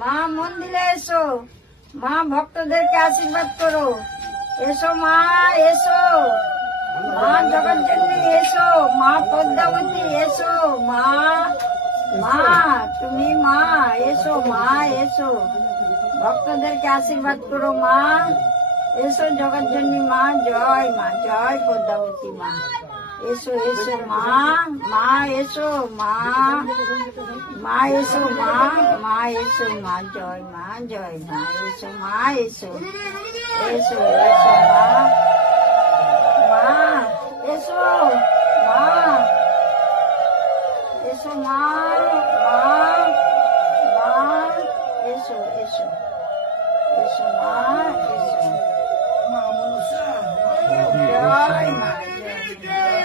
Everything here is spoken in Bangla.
মা মন্দিরে এসো, মা ভক্তদেরকে আশীর্বাদ করো। এসো মা, এসো মা জগৎজননী, এসো মা পদ্মাবতী, এসো মা, মা তুমি মা, এসো মা, এসো ভক্তদেরকে আশীর্বাদ করো মা। এসো জগৎজননী মা, জয় মা, জয় পদ্মাবতী মা। এসো এসো মা, মা এসো মা, মা এসো মা, মা এসো মা, জয় মা, জয় মা। এসো মা, এসো এসো এসো মা, মা এসো মা, এসো মা, মা, মা এসো এসো এসো মা, এসো জয় মা, জয় মা।